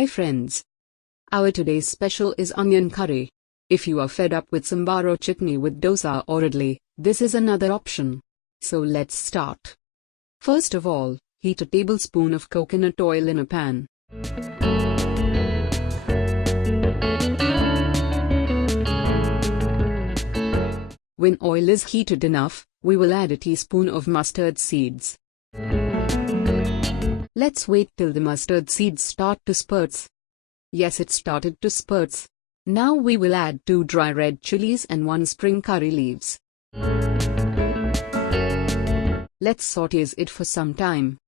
Hi friends. Our today's special is onion curry. If you are fed up with sambar or chutney with dosa or idli, this is another option. So let's start. First of all, heat a tablespoon of coconut oil in a pan. When oil is heated enough, we will add a teaspoon of mustard seeds. Let's wait till the mustard seeds start to spurts. Yes, it started to spurts. Now we will add 2 dry red chilies and 1 spring curry leaves. Let's saute it for some time.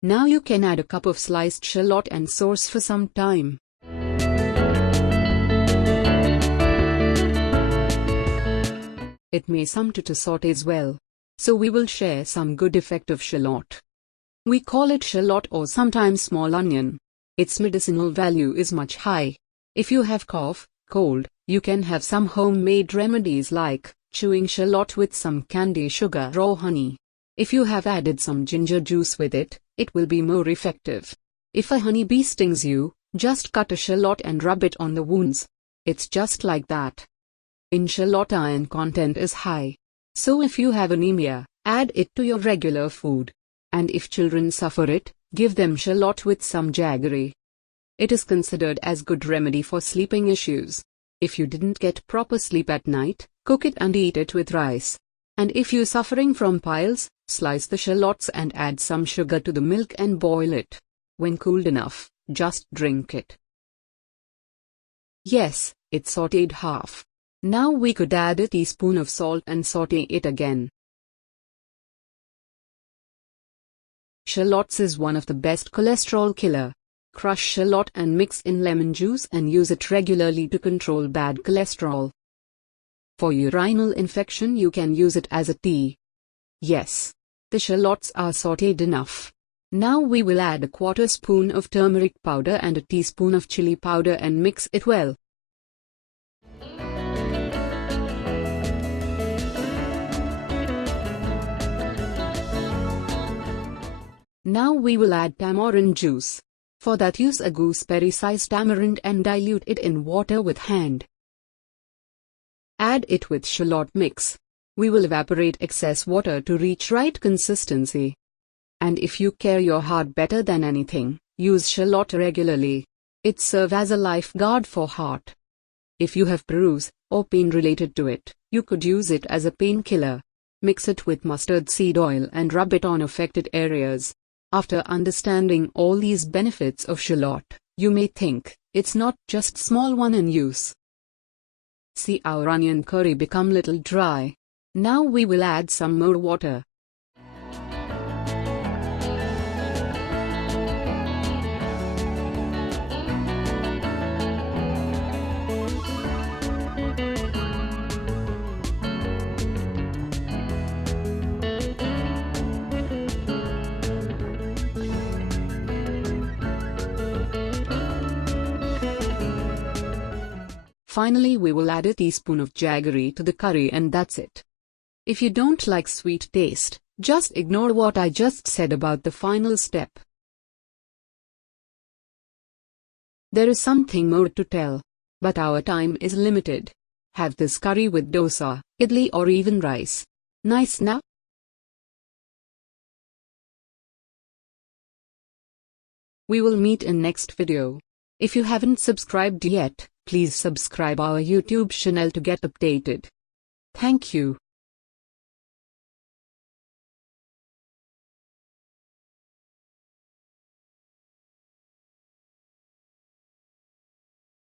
Now you can add a cup of sliced shallot and sauce for some time. It may some to saute as well. So we will share some good effect of shallot. We call it shallot or sometimes small onion. Its medicinal value is much high. If you have cough, cold, you can have some homemade remedies like chewing shallot with some candy sugar or honey. If you have added some ginger juice with it, it will be more effective. If a honeybee stings you, just cut a shallot and rub it on the wounds. It's just like that. In shallot iron content is high. So if you have anemia, add it to your regular food. And if children suffer it, give them shallot with some jaggery. It is considered as good remedy for sleeping issues. If you didn't get proper sleep at night, cook it and eat it with rice. And if you're suffering from piles, slice the shallots and add some sugar to the milk and boil it. When cooled enough, just drink it. Yes, it's sauteed half. Now we could add a teaspoon of salt and saute it again. Shallots is one of the best cholesterol killer. Crush shallot and mix in lemon juice and use it regularly to control bad cholesterol. For urinary infection you can use it as a tea. Yes, the shallots are sauteed enough. Now we will add a quarter spoon of turmeric powder and a teaspoon of chili powder and mix it well. Now we will add tamarind juice. For that use a gooseberry-sized tamarind and dilute it in water with hand. Add it with shallot mix. We will evaporate excess water to reach right consistency. And if you care your heart better than anything, use shallot regularly. It serves as a lifeguard for heart. If you have bruise or pain related to it, you could use it as a painkiller. Mix it with mustard seed oil and rub it on affected areas. After understanding all these benefits of shallot, you may think, it's not just small one in use. See our onion curry become little dry. Now we will add some more water. Finally we will add a teaspoon of jaggery to the curry and that's it. If you don't like sweet taste, just ignore what I just said about the final step. There is something more to tell, but our time is limited. Have this curry with dosa, idli or even rice. Nice now? We will meet in next video. If you haven't subscribed yet, please subscribe our YouTube channel to get updated. Thank you.